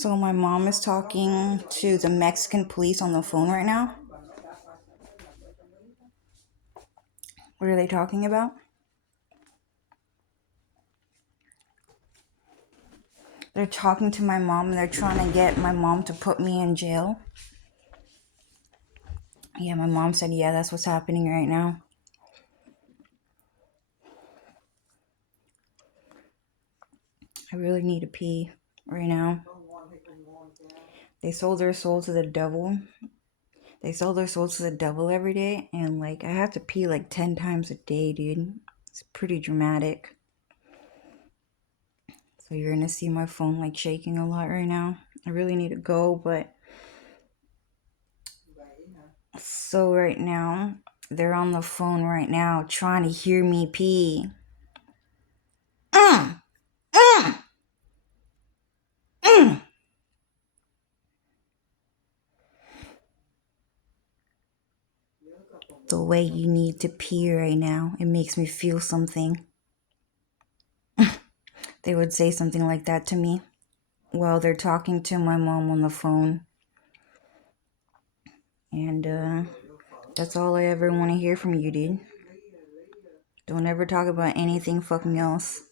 So my mom is talking to the Mexican police on the phone right now. What are they talking about? They're talking to my mom and they're trying to get my mom to put me in jail. Yeah, my mom said, yeah, that's what's happening right now. I really need to pee right now. They sold their soul to the devil. They sell their souls to the devil every day, and I have to pee 10 times a day, dude. It's pretty dramatic. So you're gonna see my phone shaking a lot right now. I really need to go, but so right now they're on the phone right now trying to hear me pee. Mm, mm, mm. The way you need to pee right now, it makes me feel something. They would say something like that to me while they're talking to my mom on the phone. And that's all I ever want to hear from you, dude. Don't ever talk about anything fucking else.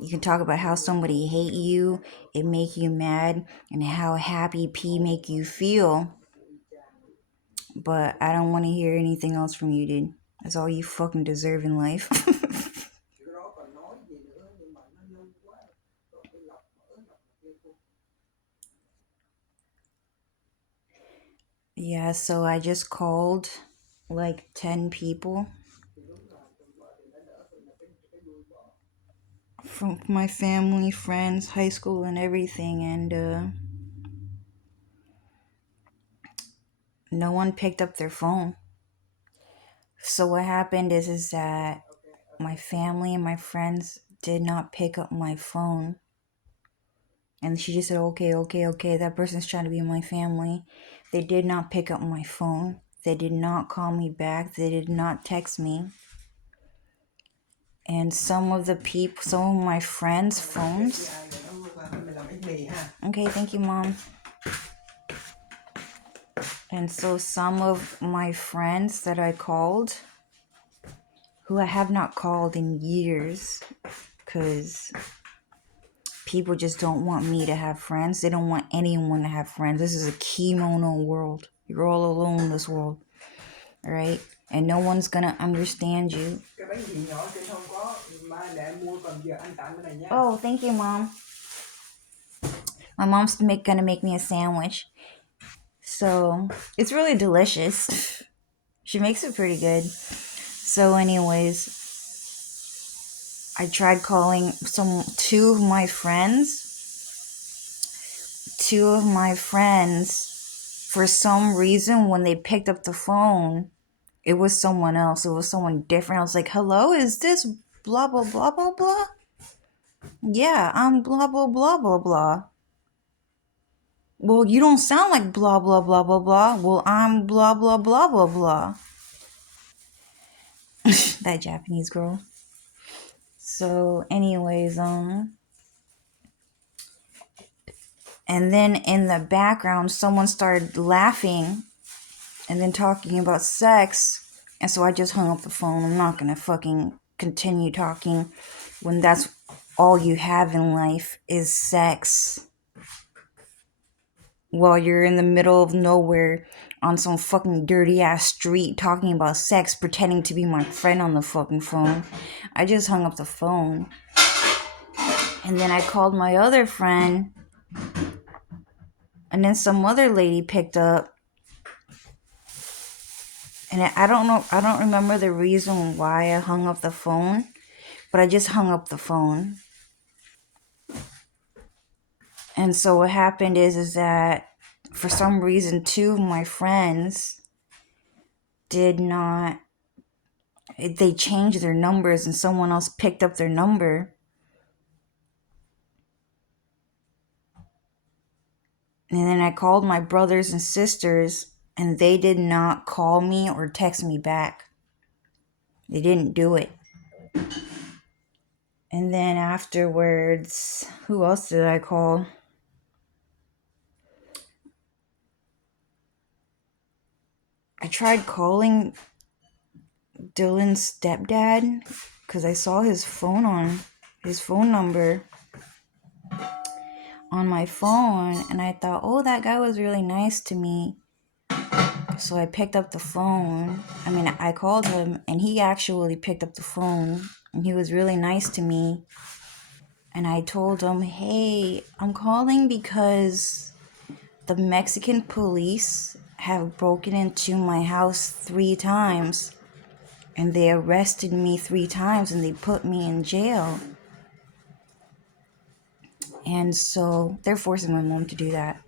You can talk about how somebody hate you, it make you mad, and how happy pee make you feel. But I don't want to hear anything else from you, dude. That's all you fucking deserve in life. Yeah, so I just called 10 people from my family, friends, high school, and everything, and no one picked up their phone. So what happened is that my family and my friends did not pick up my phone. And she just said, okay, that person's trying to be my family. They did not pick up my phone. They did not call me back. They did not text me. And some of my friends' phones. Okay, thank you, Mom. And so some of my friends that I called, who I have not called in years, because people just don't want me to have friends. They don't want anyone to have friends. This is a kimono world. You're all alone in this world. Alright? And no one's gonna understand you. Oh, thank you, Mom. My mom's gonna make me a sandwich. So, it's really delicious. She makes it pretty good. So anyways, I tried calling two of my friends. For some reason, when they picked up the phone, it was someone else. It was someone different. I was like, hello, is this blah, blah, blah, blah, blah? Yeah, I'm blah, blah, blah, blah, blah. Well, you don't sound like blah, blah, blah, blah, blah. Well, I'm blah, blah, blah, blah, blah. That Japanese girl. So, anyways, and then in the background, someone started laughing and then talking about sex. And so I just hung up the phone. I'm not going to fucking continue talking when that's all you have in life is sex. While you're in the middle of nowhere on some fucking dirty ass street talking about sex, pretending to be my friend on the fucking phone. I just hung up the phone. And then I called my other friend. And then some other lady picked up. And I don't remember the reason why I hung up the phone, but I just hung up the phone. And so what happened is that for some reason, two of my friends they changed their numbers and someone else picked up their number. And then I called my brothers and sisters and they did not call me or text me back. They didn't do it. And then afterwards, who else did I call? tried calling Dylan's stepdad because I saw his phone number on my phone, and I thought, oh, that guy was really nice to me. So I picked up the phone. I called him, and he actually picked up the phone, and he was really nice to me. And I told him, hey, I'm calling because the Mexican police have broken into my house 3 times, and they arrested me 3 times, and they put me in jail. And so they're forcing my mom to do that.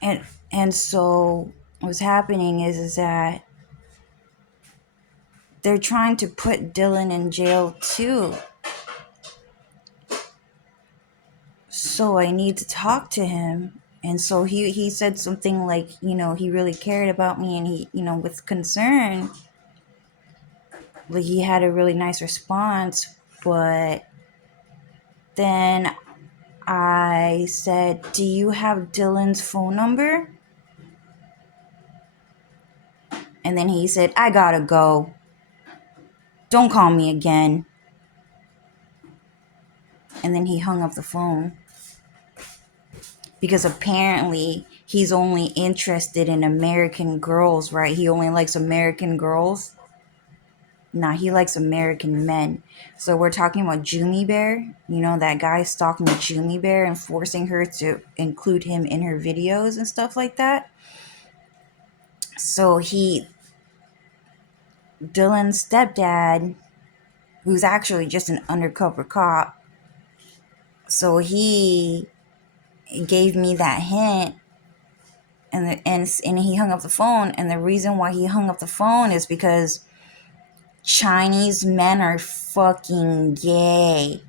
And so what's happening is that they're trying to put Dylan in jail too. So I need to talk to him. And so he said something like, he really cared about me, and he, with concern, like he had a really nice response. But then I said, do you have Dylan's phone number? And then he said, I gotta go. Don't call me again. And then he hung up the phone. Because apparently he's only interested in American girls, right? He only likes American girls. Nah, he likes American men. So we're talking about Jumi Bear. That guy stalking Jumi Bear and forcing her to include him in her videos and stuff like that. So Dylan's stepdad, who's actually just an undercover cop, so he gave me that hint, and he hung up the phone. And the reason why he hung up the phone is because Chinese men are fucking gay.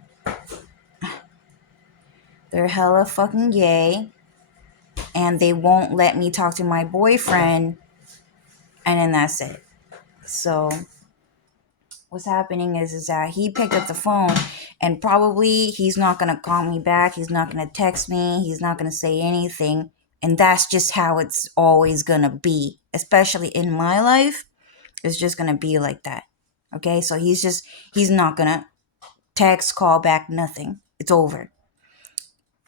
They're hella fucking gay, and they won't let me talk to my boyfriend, and then that's it. So what's happening is that he picked up the phone, and probably he's not gonna call me back, he's not gonna text me, he's not gonna say anything. And that's just how it's always gonna be, especially in my life. It's just gonna be like that. Okay, so he's not gonna text, call back, nothing. It's over.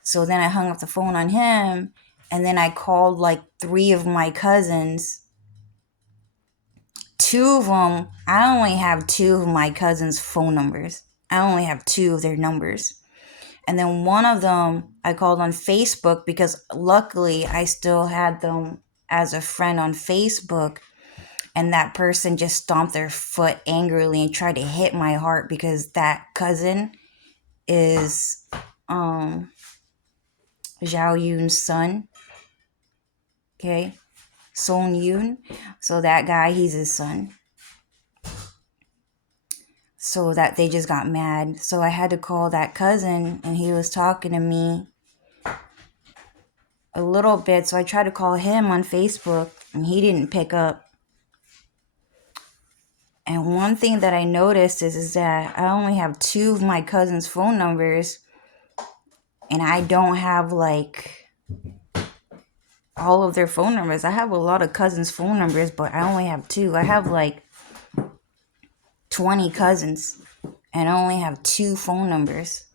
So then I hung up the phone on him, and then I called like 3 of my cousins. 2 of them, I only have 2 of my cousins' phone numbers. I only have 2 of their numbers. And then one of them I called on Facebook because luckily I still had them as a friend on Facebook. And that person just stomped their foot angrily and tried to hit my heart because that cousin is Zhao Yun's son. Okay. Song Yoon. So that guy, he's his son. So that they just got mad. So I had to call that cousin, and he was talking to me a little bit. So I tried to call him on Facebook, and he didn't pick up. And one thing that I noticed is that I only have 2 of my cousins' phone numbers, and I don't have like all of their phone numbers. I have a lot of cousins' phone numbers, but I only have 2. I have like 20 cousins, and I only have 2 phone numbers.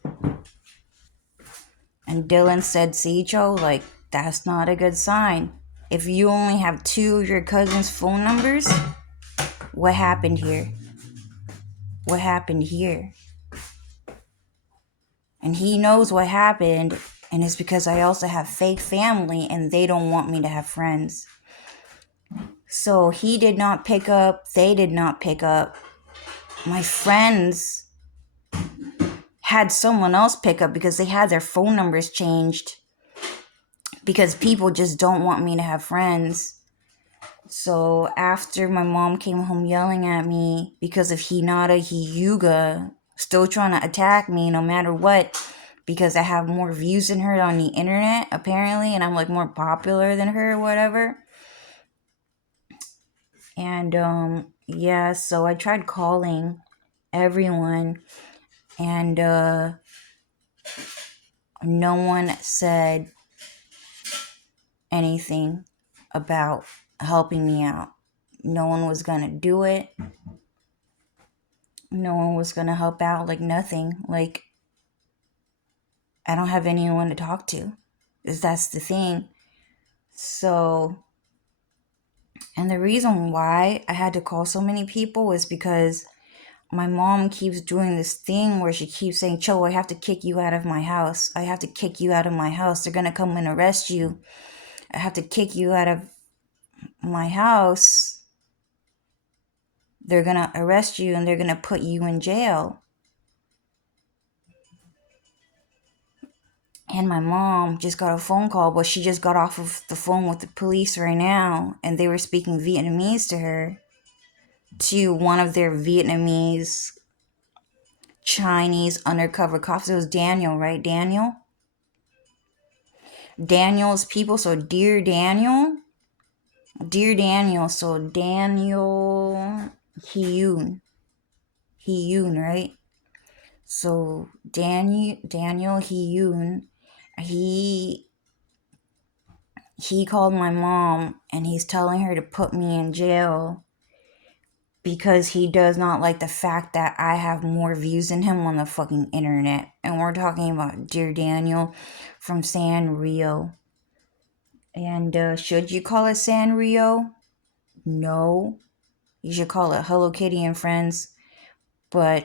And Dylan said, see, Joe, like, that's not a good sign. If you only have 2 of your cousins' phone numbers, what happened here? What happened here? And he knows what happened, and it's because I also have fake family, and they don't want me to have friends. So he did not pick up, they did not pick up. My friends had someone else pick up because they had their phone numbers changed because people just don't want me to have friends. So after my mom came home yelling at me because of Hinata Hyuga still trying to attack me no matter what, because I have more views than her on the internet apparently, and I'm like more popular than her or whatever. And yeah, so I tried calling everyone, and no one said anything about helping me out. No one was gonna do it. No one was gonna help out. Like, nothing. Like, I don't have anyone to talk to. That's the thing. So, and the reason why I had to call so many people is because my mom keeps doing this thing where she keeps saying, Cho, I have to kick you out of my house. I have to kick you out of my house. They're gonna come and arrest you. I have to kick you out of my house. They're gonna arrest you and they're gonna put you in jail. And my mom just got a phone call, but she just got off of the phone with the police right now, and they were speaking Vietnamese to her, to one of their Vietnamese Chinese undercover cops. It was Daniel, right? Daniel's people. So dear Daniel. So Daniel Huynh, right? So Daniel Huynh, he called my mom and he's telling her to put me in jail because he does not like the fact that I have more views than him on the fucking internet. And we're talking about dear Daniel from San Rio. And should you call it San Rio? No. You should call it Hello Kitty and Friends. But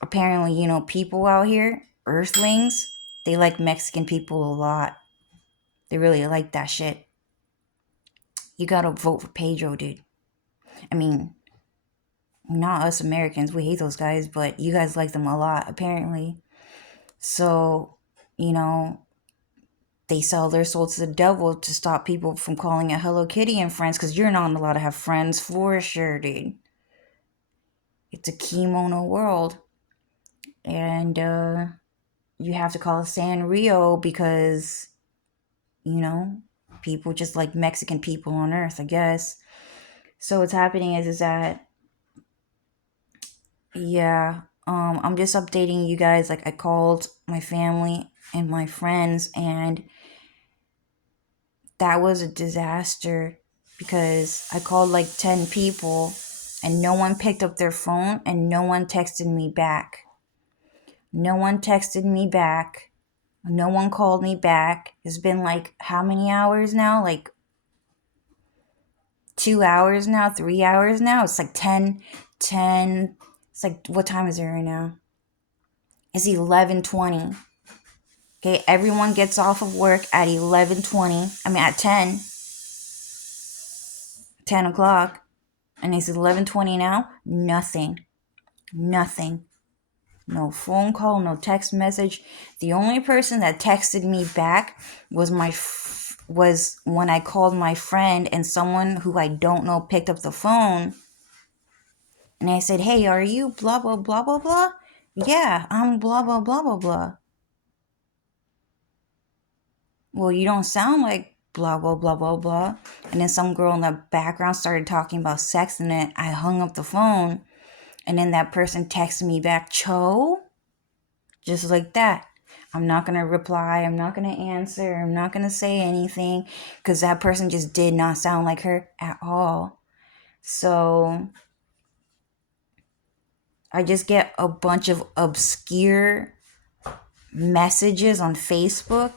apparently, people out here, Earthlings, they like Mexican people a lot. They really like that shit. You gotta vote for Pedro, dude. I mean, not us Americans. We hate those guys, but you guys like them a lot, apparently. So, they sell their soul to the devil to stop people from calling it Hello Kitty and Friends, because you're not allowed to have friends for sure, dude. It's a kimono world. And you have to call it San Rio because, people just like Mexican people on Earth, I guess. So what's happening is that, yeah, I'm just updating you guys. Like, I called my family and my friends, and that was a disaster because I called like 10 people and no one picked up their phone and no one texted me back. No one texted me back. No one called me back. It's been like how many hours now? Like 2 hours now, 3 hours now. It's like 10. It's like, what time is it right now? It's 11:20. Okay, everyone gets off of work at 11:20. I mean at 10 o'clock. And it's 11:20 now. Nothing. No phone call, no text message. The only person that texted me back was was when I called my friend, and someone who I don't know picked up the phone. And I said, "Hey, are you blah blah blah blah blah?" "Yeah, I'm blah blah blah blah blah." "Well, you don't sound like blah blah blah blah blah." And then some girl in the background started talking about sex, and then I hung up the phone. And then that person texted me back, "Cho?" Just like that. I'm not going to reply. I'm not going to answer. I'm not going to say anything because that person just did not sound like her at all. So I just get a bunch of obscure messages on Facebook.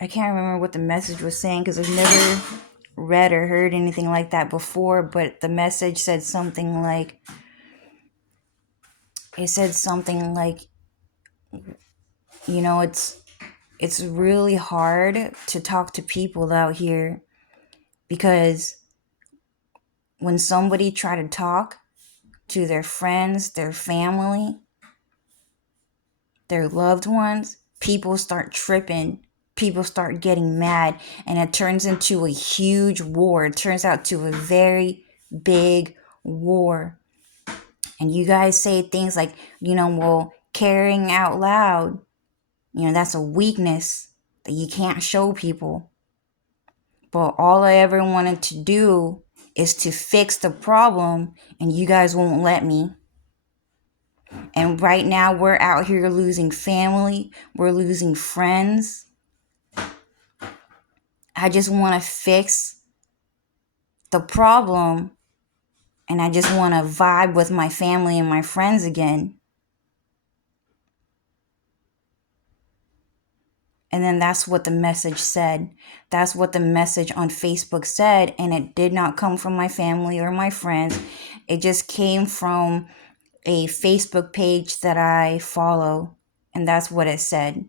I can't remember what the message was saying because I've never read or heard anything like that before, but the message said something like, it's really hard to talk to people out here because when somebody try to talk to their friends, their family, their loved ones, people start tripping. People start getting mad, and it turns into a huge war. It turns out to a very big war. And you guys say things like, well, caring out loud, that's a weakness that you can't show people. But all I ever wanted to do is to fix the problem, and you guys won't let me. And right now we're out here losing family. We're losing friends. I just want to fix the problem. And I just want to vibe with my family and my friends again. And then that's what the message said. That's what the message on Facebook said. And it did not come from my family or my friends. It just came from a Facebook page that I follow. And that's what it said.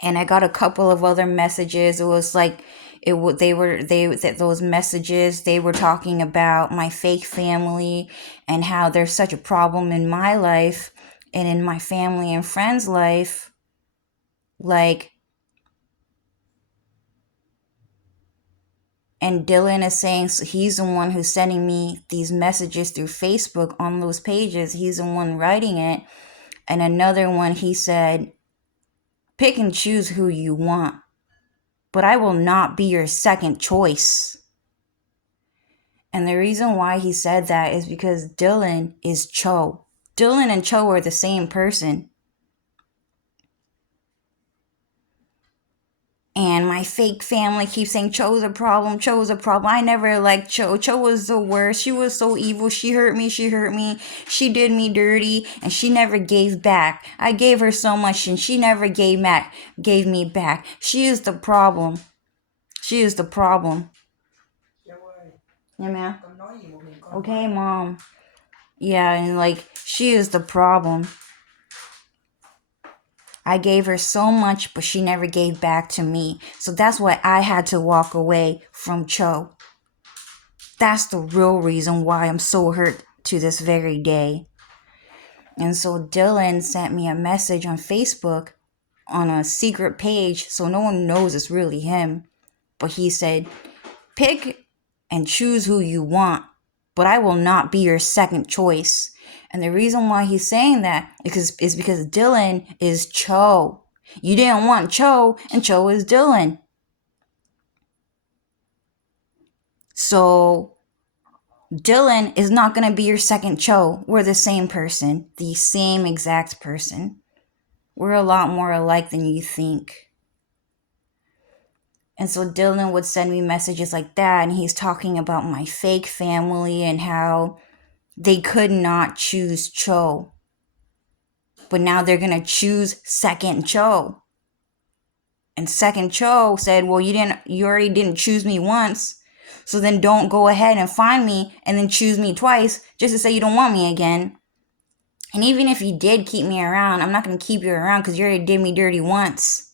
And I got a couple of other messages. It was like those messages, they were talking about my fake family and how there's such a problem in my life and in my family and friends' life. Like, and Dylan is saying, so he's the one who's sending me these messages through Facebook on those pages. He's the one writing it. And another one, he said, pick and choose who you want, but I will not be your second choice. And the reason why he said that is because Dylan is Cho. Dylan and Cho are the same person. And my fake family keeps saying Cho's a problem, Cho's a problem. I never liked Cho. Cho was the worst. She was so evil. She hurt me. She did me dirty, and she never gave back. I gave her so much, and she never gave me back. She is the problem. She is the problem. Yeah, man. Okay, Mom. Yeah, and like, she is the problem. I gave her so much, but she never gave back to me. So that's why I had to walk away from Cho. That's the real reason why I'm so hurt to this very day. And so Dylan sent me a message on Facebook on a secret page, so no one knows it's really him. But he said, pick and choose who you want, but I will not be your second choice. And the reason why he's saying that is because Dylan is Cho. You didn't want Cho, and Cho is Dylan. So Dylan is not going to be your second Cho. We're the same person, the same exact person. We're a lot more alike than you think. And so Dylan would send me messages like that, and he's talking about my fake family and how they could not choose Cho. But now they're going to choose second Cho. And second Cho said, well, you already didn't choose me once. So then don't go ahead and find me and then choose me twice just to say you don't want me again. And even if you did keep me around, I'm not going to keep you around because you already did me dirty once.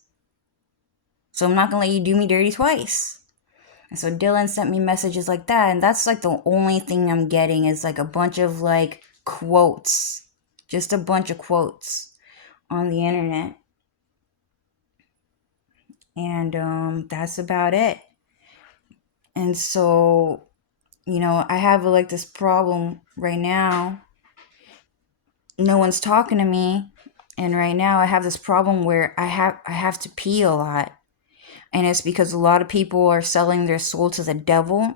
So I'm not going to let you do me dirty twice. And so Dylan sent me messages like that. And that's like the only thing I'm getting is like a bunch of like quotes. Just a bunch of quotes on the internet. And that's about it. And so, I have like this problem right now. No one's talking to me. And right now I have this problem where I have to pee a lot. And it's because a lot of people are selling their soul to the devil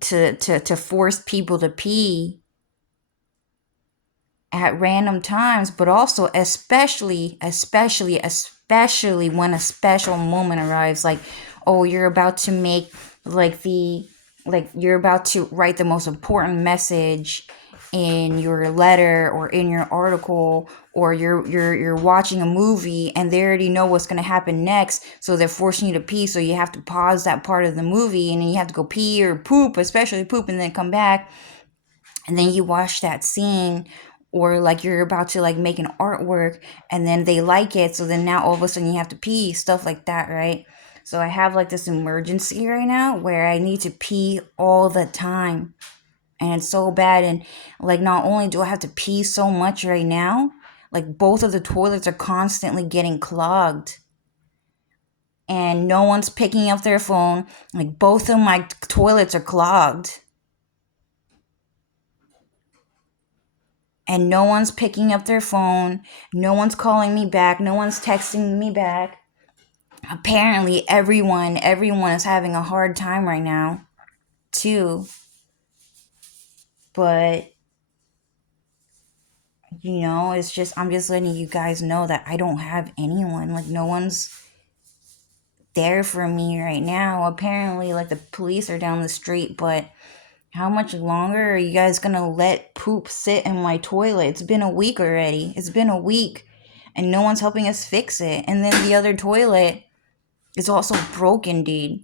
to force people to pee at random times, but also especially when a special moment arrives, like, oh, you're about to make you're about to write the most important message in your letter or in your article, or you're watching a movie and they already know what's going to happen next, so they're forcing you to pee, so you have to pause that part of the movie and then you have to go pee or poop, especially poop, and then come back, and then you watch that scene, or like you're about to like make an artwork and then they like it, so then now all of a sudden you have to pee, stuff like that, right? So I have like this emergency right now where I need to pee all the time, and it's so bad. And like, not only do I have to pee so much right now, like both of the toilets are constantly getting clogged and no one's picking up their phone. Like, both of my toilets are clogged and no one's picking up their phone. No one's calling me back. No one's texting me back. Apparently everyone is having a hard time right now too. But You know, it's just, I'm just letting you guys know that I don't have anyone. Like, no one's there for me right now. Apparently, like, the police are down the street, but how much longer are you guys gonna let poop sit in my toilet? It's been a week already. It's been a week, and no one's helping us fix it. And then the other toilet is also broken, dude.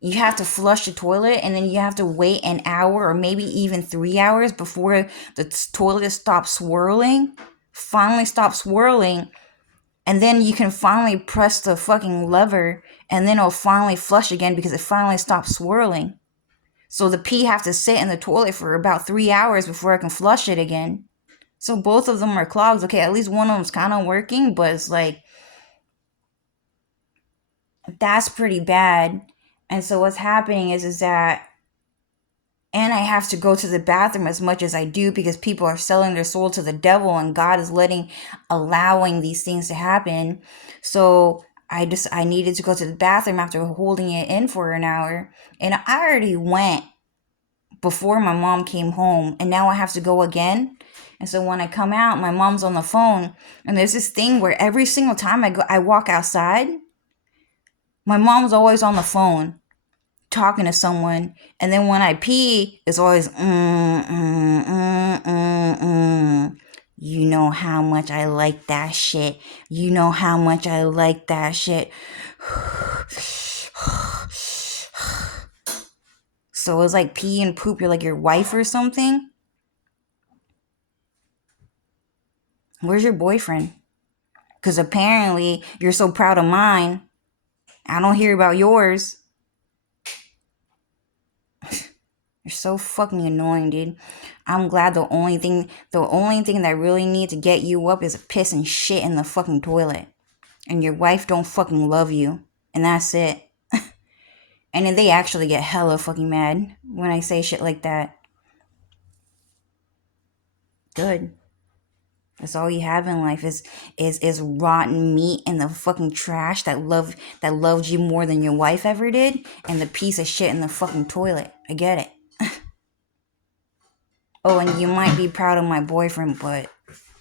You have to flush the toilet, and then you have to wait an hour or maybe even 3 hours before the toilet stops swirling. Finally stops swirling, and then you can finally press the fucking lever, and then it'll finally flush again because it finally stops swirling. So the pee have to sit in the toilet for about 3 hours before I can flush it again. So both of them are clogged. Okay, at least one of them's kind of working, but it's like, that's pretty bad. And so what's happening is that, and I have to go to the bathroom as much as I do because people are selling their soul to the devil, and God is allowing these things to happen. So I needed to go to the bathroom after holding it in for an hour, and I already went before my mom came home, and now I have to go again. And so when I come out, my mom's on the phone, and there's this thing where every single time I walk outside, my mom's always on the phone talking to someone, and then when I pee, it's always you know how much I like that shit. You know how much I like that shit. So it's like pee and poop. You're like your wife or something. Where's your boyfriend? Because apparently you're so proud of mine. I don't hear about yours. You're so fucking annoying, dude. I'm glad the only thing that really needs to get you up is a piss and shit in the fucking toilet. And your wife don't fucking love you. And that's it. And then they actually get hella fucking mad when I say shit like that. Good. That's all you have in life is rotten meat in the fucking trash that loved you more than your wife ever did, and the piece of shit in the fucking toilet. I get it. Oh, and you might be proud of my boyfriend, but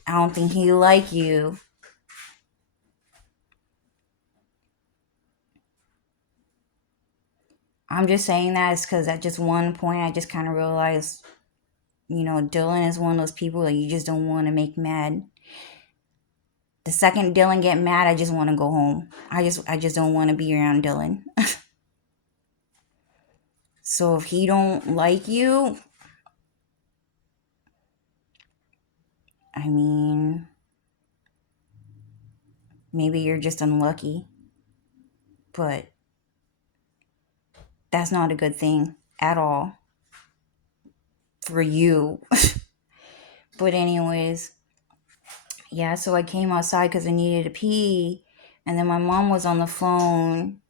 I don't think he like you. I'm just saying that is because at just one point I just kind of realized, Dylan is one of those people that you just don't want to make mad. The second Dylan get mad, I just want to go home. I just don't want to be around Dylan. So if he don't like you, I mean, maybe you're just unlucky, but that's not a good thing at all for you. But anyways, yeah, so I came outside because I needed to pee, and then my mom was on the phone,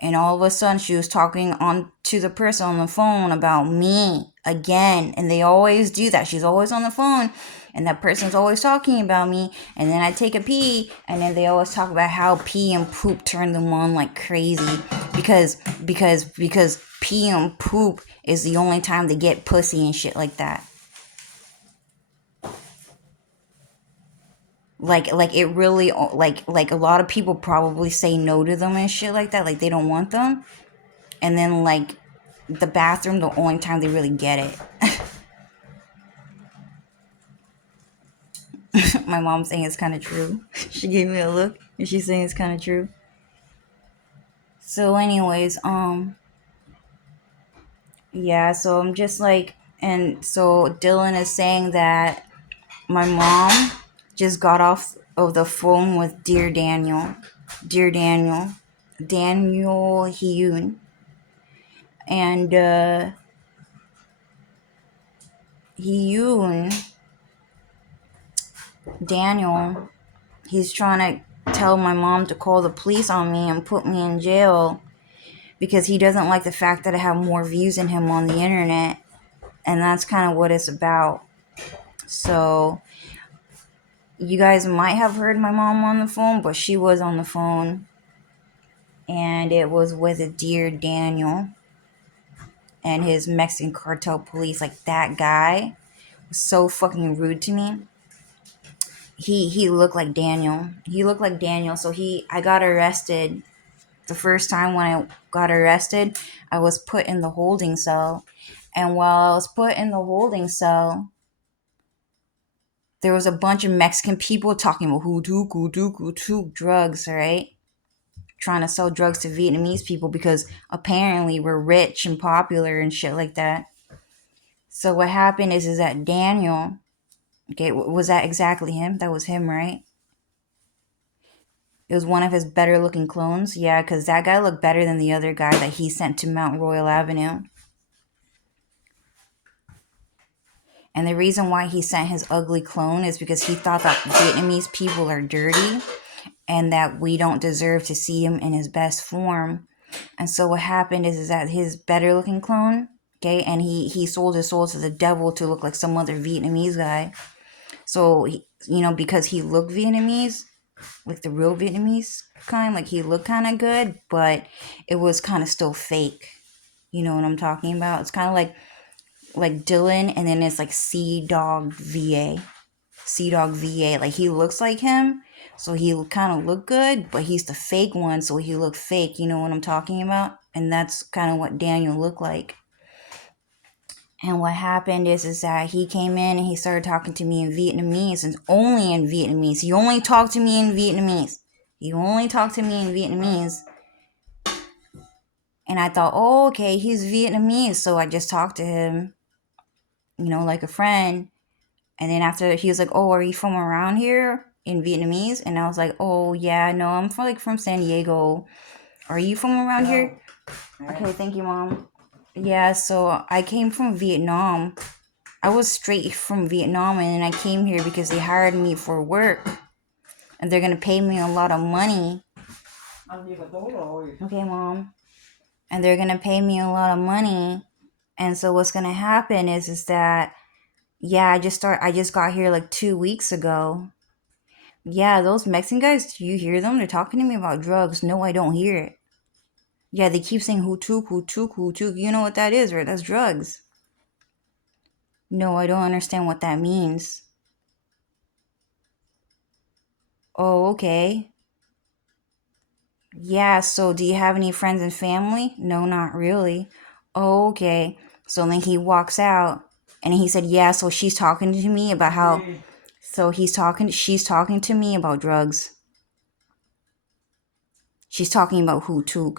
and all of a sudden she was talking on to the person on the phone about me again. And they always do that. She's always on the phone, and that person's always talking about me. And then I take a pee, and then they always talk about how pee and poop turn them on like crazy because pee and poop is the only time they get pussy and shit like that. Like it really, like a lot of people probably say no to them and shit like that, like they don't want them. And then like the bathroom, the only time they really get it. My mom's saying it's kind of true. She gave me a look and she's saying it's kind of true. So anyways, yeah, so I'm just like, and so Dylan is saying that my mom just got off of the phone with dear Daniel Huynh, and Huynh Daniel, he's trying to tell my mom to call the police on me and put me in jail because he doesn't like the fact that I have more views than him on the internet. And that's kind of what it's about. So you guys might have heard my mom on the phone, but she was on the phone, and it was with a dear Daniel and his Mexican cartel police. Like, that guy so fucking rude to me. He looked like Daniel. He looked like Daniel. So I got arrested. The first time when I got arrested, I was put in the holding cell. And while I was put in the holding cell, there was a bunch of Mexican people talking about who drugs, right? Trying to sell drugs to Vietnamese people because apparently we're rich and popular and shit like that. So what happened is that Daniel, okay, was that exactly him? That was him, right? It was one of his better looking clones. Yeah, because that guy looked better than the other guy that he sent to Mount Royal Avenue. And the reason why he sent his ugly clone is because he thought that Vietnamese people are dirty and that we don't deserve to see him in his best form. And so what happened is that his better looking clone, okay, and he sold his soul to the devil to look like some other Vietnamese guy. So, because he looked Vietnamese, like the real Vietnamese kind, like he looked kind of good, but it was kind of still fake. You know what I'm talking about? It's kind of like Dylan, and then it's like Sea Dog VA. Like he looks like him, so he kind of look good, but he's the fake one, so he looked fake. You know what I'm talking about? And that's kind of what Daniel looked like. And what happened is that he came in and he started talking to me in Vietnamese, and only in Vietnamese. He only talked to me in Vietnamese. And I thought, oh, okay, he's Vietnamese. So I just talked to him, like a friend. And then after he was like, oh, are you from around here in Vietnamese? And I was like, oh, yeah, no, I'm from San Diego. Are you from around here? Okay, thank you, Mom. Yeah, so I came from Vietnam. I was straight from Vietnam, and then I came here because they hired me for work. And they're going to pay me a lot of money. Okay, Mom. And they're going to pay me a lot of money. And so what's going to happen is that, yeah, I just got here like 2 weeks ago. Yeah, those Mexican guys, do you hear them? They're talking to me about drugs. No, I don't hear it. Yeah, they keep saying hutuk. You know what that is, right? That's drugs. No, I don't understand what that means. Oh, okay. Yeah, so do you have any friends and family? No, not really. Oh, okay. So then he walks out and he said, yeah, so she's talking to me about how, she's talking to me about drugs. She's talking about hutuk.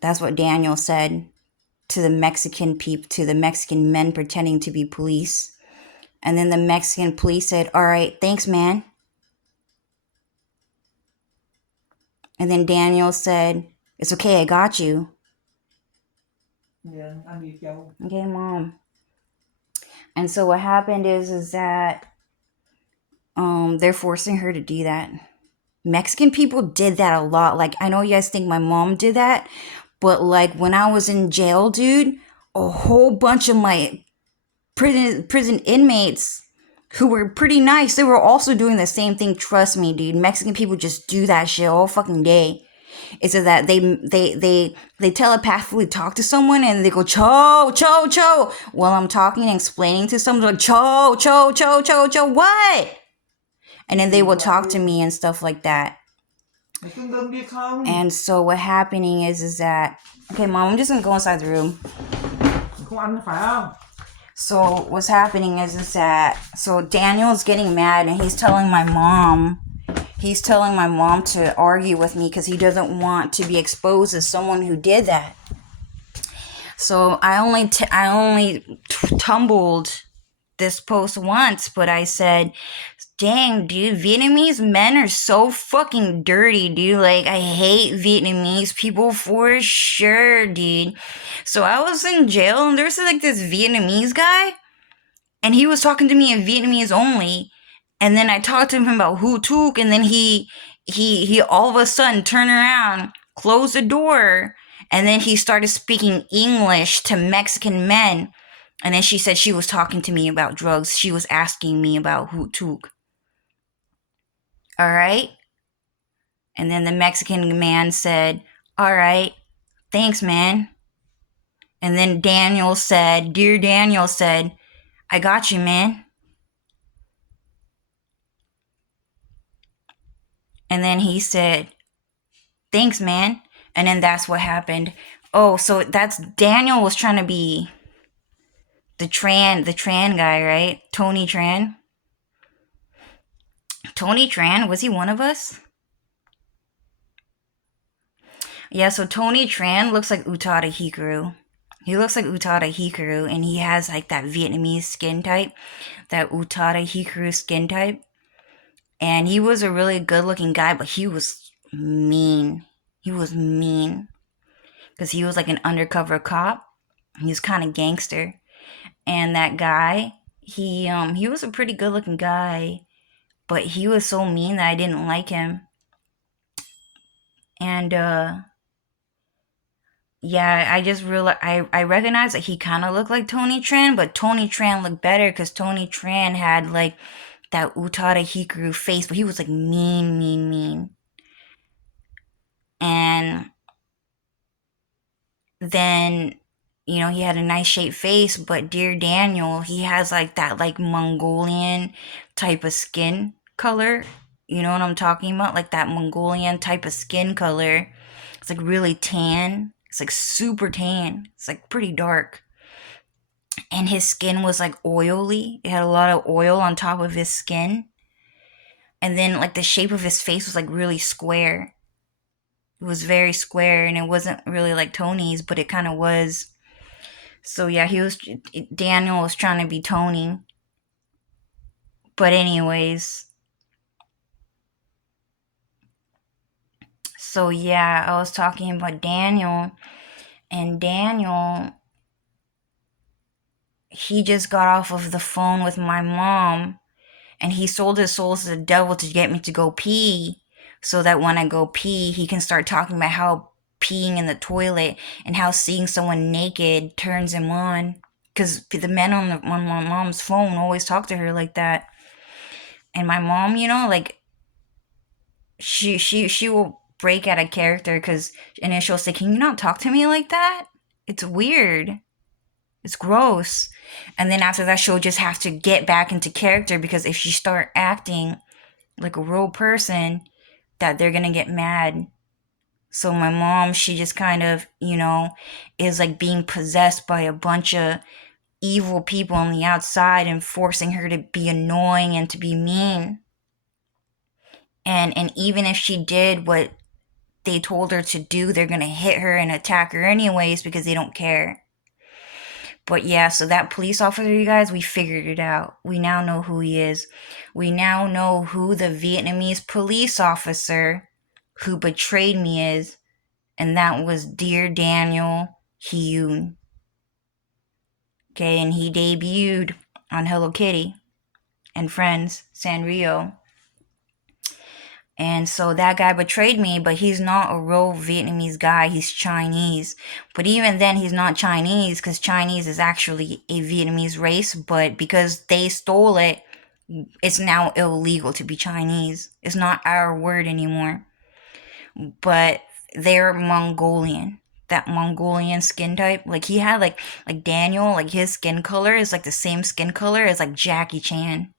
That's what Daniel said to the Mexican men pretending to be police. And then the Mexican police said, all right, thanks, man. And then Daniel said, it's okay, I got you. Yeah, I need you. Okay, Mom. And so what happened is that they're forcing her to do that. Mexican people did that a lot. Like, I know you guys think my mom did that, but like when I was in jail, dude, a whole bunch of my prison inmates who were pretty nice, they were also doing the same thing. Trust me, dude. Mexican people just do that shit all fucking day. It's that they telepathically talk to someone and they go cho cho cho while I'm talking and explaining to someone, like cho cho cho cho cho what? And then they will talk to me and stuff like that. And so what happening is that, okay, Mom, I'm just gonna go inside the room. So what's happening is that, so Daniel's getting mad and he's telling my mom to argue with me because he doesn't want to be exposed as someone who did that. So I only tumbled this post once, but I said, dang, dude, Vietnamese men are so fucking dirty, dude. Like, I hate Vietnamese people for sure, dude. So I was in jail, and there's like this Vietnamese guy, and he was talking to me in Vietnamese only. And then I talked to him about Hu Tuk, and then he all of a sudden turned around, closed the door, and then he started speaking English to Mexican men. And then she said she was talking to me about drugs. She was asking me about Hu Tuk. All right? And then the Mexican man said, all right, thanks, man. And then Dear Daniel said, I got you, man. And then he said, thanks, man. And then that's what happened. Oh, so that's Daniel was trying to be the Tran guy, right? Tony Tran. Tony Tran, was he one of us? Yeah, so Tony Tran looks like Utada Hikaru. He looks like Utada Hikaru, and he has like that Vietnamese skin type, that Utada Hikaru skin type. And he was a really good looking guy, but he was mean. He was mean because he was like an undercover cop. He was kind of gangster. And that guy, he was a pretty good looking guy, but he was so mean that I didn't like him. And yeah, I just realized I recognized that he kind of looked like Tony Tran, but Tony Tran looked better because Tony Tran had like that Utada Hikaru face, but he was like mean, mean, mean. And then, he had a nice shaped face, but dear Daniel, he has like that like Mongolian type of skin color. You know what I'm talking about? Like that Mongolian type of skin color. It's like really tan. It's like super tan. It's like pretty dark. And his skin was like oily. It had a lot of oil on top of his skin. And then like the shape of his face was like really square. It was very square and it wasn't really like Tony's, but it kind of was. So yeah, Daniel was trying to be Tony. But anyways, so yeah, I was talking about Daniel, and Daniel, he just got off of the phone with my mom, and he sold his soul to the devil to get me to go pee, so that when I go pee, he can start talking about how peeing in the toilet and how seeing someone naked turns him on. Because the men on my mom's phone always talk to her like that. And my mom, like she will break out of character and then she'll say, "Can you not talk to me like that? It's weird. It's gross." And then after that, she'll just have to get back into character because if she start acting like a real person, that they're gonna get mad. So my mom, she just kind of, is like being possessed by a bunch of evil people on the outside and forcing her to be annoying and to be mean. And even if she did what they told her to do, they're gonna hit her and attack her anyways because they don't care. But yeah, so that police officer, you guys, we figured it out. We now know who he is. We now know who the Vietnamese police officer who betrayed me is, and that was dear Daniel Huynh. Okay, and he debuted on Hello Kitty and Friends, Sanrio. And so that guy betrayed me, but he's not a real Vietnamese guy. He's Chinese. But even then, he's not Chinese because Chinese is actually a Vietnamese race. But because they stole it, it's now illegal to be Chinese. It's not our word anymore. But they're Mongolian. That Mongolian skin type. Like he had like Daniel, like his skin color is like the same skin color as like Jackie Chan.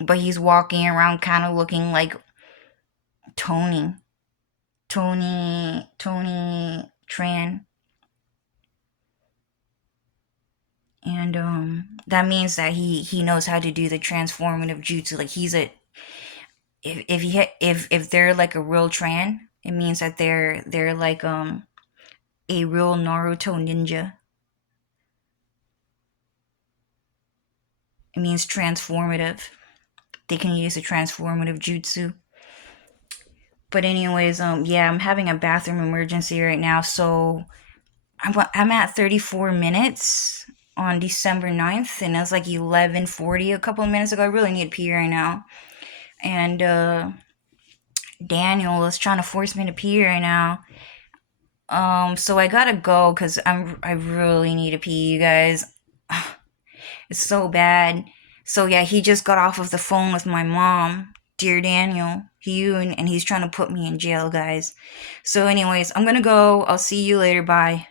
But he's walking around kind of looking like Tony. Tony Tran. And that means that he knows how to do the transformative jutsu. Like he's a if they're like a real Tran, it means that they're like a real Naruto ninja. It means transformative. They can use a transformative jutsu. But anyways, yeah, I'm having a bathroom emergency right now, so I'm at 34 minutes on December 9th, and it was like 11:40 a couple of minutes ago. I really need to pee right now. And Daniel is trying to force me to pee right now. So I gotta go because I really need to pee, you guys. It's so bad. So yeah, he just got off of the phone with my mom, dear Daniel, and he's trying to put me in jail, guys. So anyways, I'm gonna go. I'll see you later. Bye.